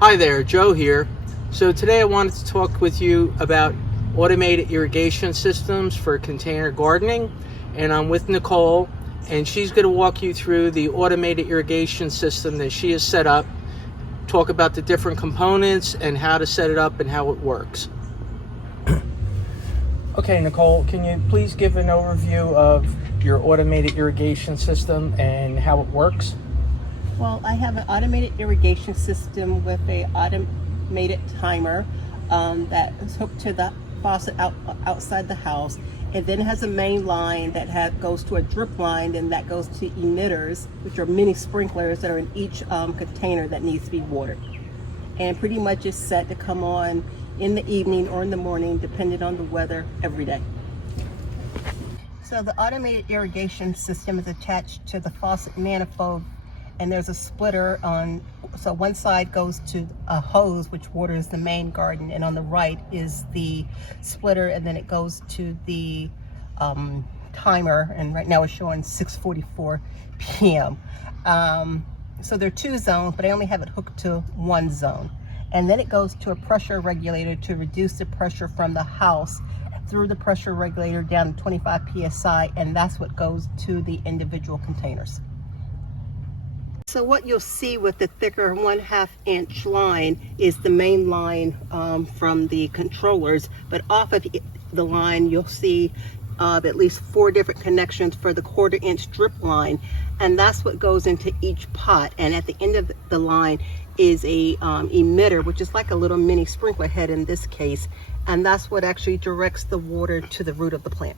Hi there, Joe here. So today I wanted to talk with you about automated irrigation systems for container gardening, and I'm with Nicole, and she's going to walk you through the automated irrigation system that she has set up, talk about the different components and how to set it up and how it works. Okay, Nicole, can you please give an overview of your automated irrigation system and how it works? Well, I have an automated irrigation system with a automated timer that is hooked to the faucet outside the house. It then has a main line that goes to a drip line, and that goes to emitters, which are mini sprinklers that are in each container that needs to be watered. And pretty much is set to come on in the evening or in the morning, depending on the weather, every day. So the automated irrigation system is attached to the faucet manifold, and there's a splitter on, so one side goes to a hose which waters the main garden, and on the right is the splitter, and then it goes to the timer, and right now it's showing 6:44 p.m. So there are two zones, but I only have it hooked to one zone. And then it goes to a pressure regulator to reduce the pressure from the house through the pressure regulator down to 25 psi, and that's what goes to the individual containers. So what you'll see with the thicker 1/2 inch line is the main line from the controllers, but off of the line you'll see at least 4 different connections for the 1/4 inch drip line, and that's what goes into each pot. And at the end of the line is a emitter, which is like a little mini sprinkler head in this case, and that's what actually directs the water to the root of the plant.